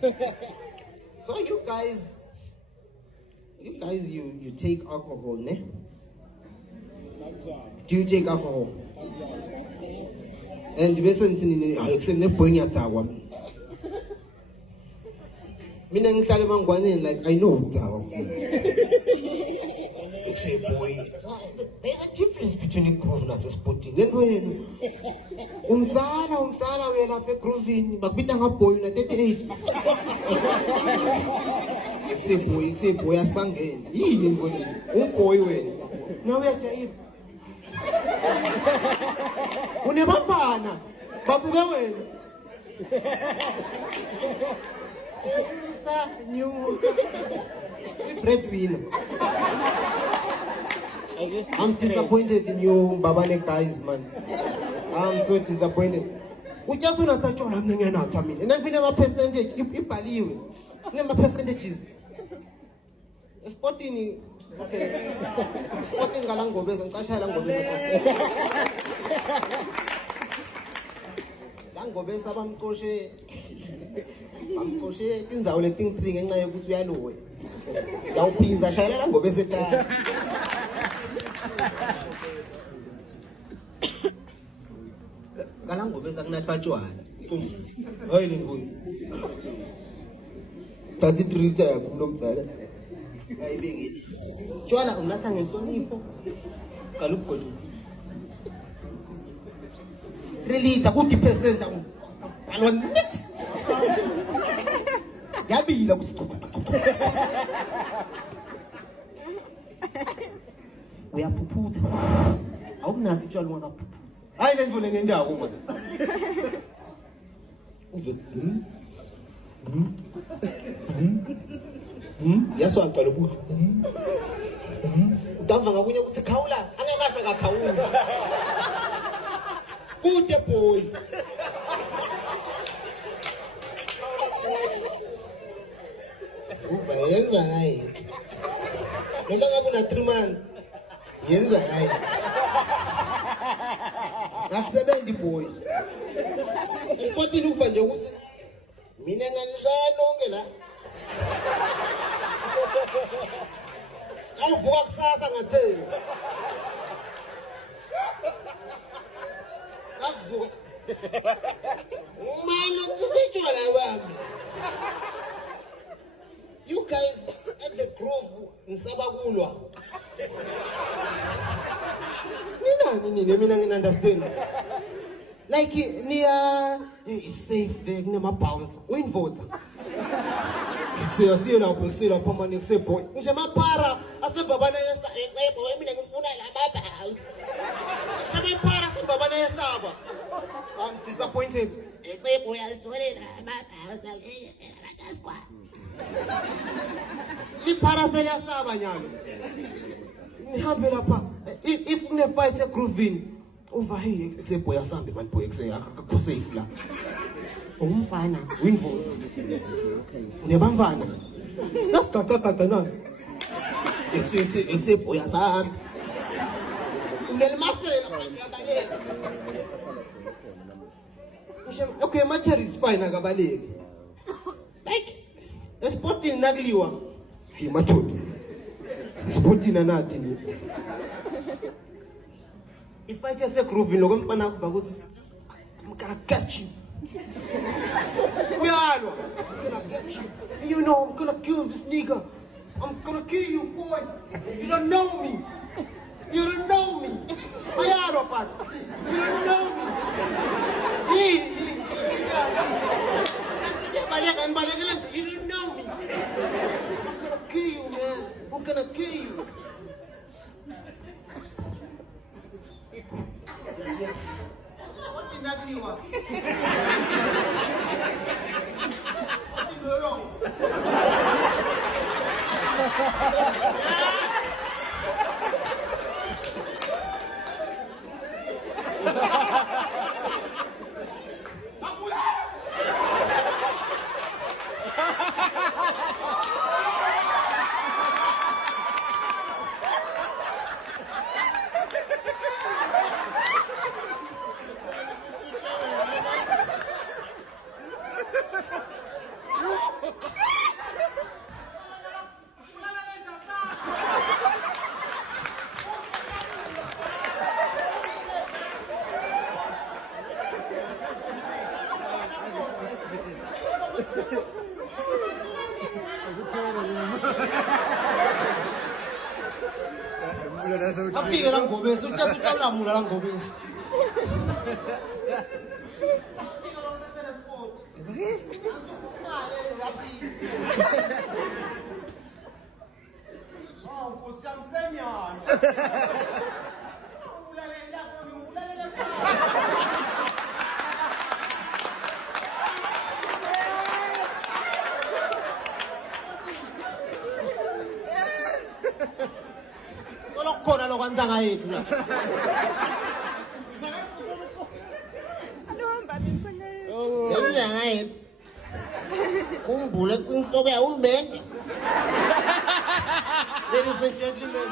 So you guys, you take alcohol, ne? Do you take alcohol? And the person saying, like I know say boy. There's a difference between groove and sporting. Then when umzala we lapha grooving bakubita ngaboy na 38. Say boy asibangene. Yini ngoni? Umboy wena. Na uyajayiva. Unebafana babuke wena. Nyusa. Breadwinner. I'm disappointed in you, Babane guys, man. I'm so disappointed. We just want to search on and then we never percentage. If believe, never percentages. Sporting, okay. Sporting Galango base and Kasha Lango base. Lango base, I'm crochet, things are letting three and I go to yellow. Now, please, I shall Lango base. Galango besa kunathatshwana. Hayi lengoni. Sathi trita yakho nomzala. Ayibekile. Tshwana unasa ngenhlonipho. Kaloku godu. 3 liter ku-10% alwa nix. Yabila kusiqhuba. Uyaphuphuza. Awukunazi itshwala ungakaphuphuza. Hayi lendvule ngendawo manje. Uve. Yaswa cala ubudla. Udava ngakunye ukuthi khawula, angekasho kakhawula. Kude boy. Uba yenza hayi. Noma ngabe una 3 months. Yenza hayi. Akusebenzi boy. Ispotini ukuva nje ukuthi mina nganishaya lonke la. Awuvuka kusasa ngatheni. Akuvuka. Umalo tsitshwala wami. You guys at the Grove ngisabakulwa. Nina mina understand. Like it's safe there kunama-bounce. Uyinvota. Ngisiyasiyo lapho manje ngiseboy. Ngisho amapara asebabana yesaba. Boy mina ngifuna lama-bounce. Ngisho amapara asebabana yesaba. I'm disappointed. Boy asithole lama-bounce. Asikwazi. Ipara seliyasaba nyalo. Nihambe lapha. If une fight grooving over here boy asambe man boy akakho safe la. Umfana winvote. Unebamfana. Nasikhathatha nasi. Boy asambe. Unelimasela akabaleki. Okay, matter is fine akabaleki. Like sporting nagliwa. Hey machote. Sporting anathi ni. If I just say grooving, I'm gonna catch you. We are. I'm gonna get you. You know, I'm gonna kill this nigga. I'm gonna kill you, boy. You don't know me. You don't know me. I are apart. You don't know me. You don't know me. I'm gonna kill you, man. I'm gonna kill you. What did that do? What did you do wrong? Afike la ngobesi utsha ulamula la ngobesi. Oh, Nkosi yami senyana. Ulalela kami, ulalela khona lokwanzanga yethu la. Yenzanga yethu. Kumbula tsinhloko ya uhulumende. Ladies and gentlemen.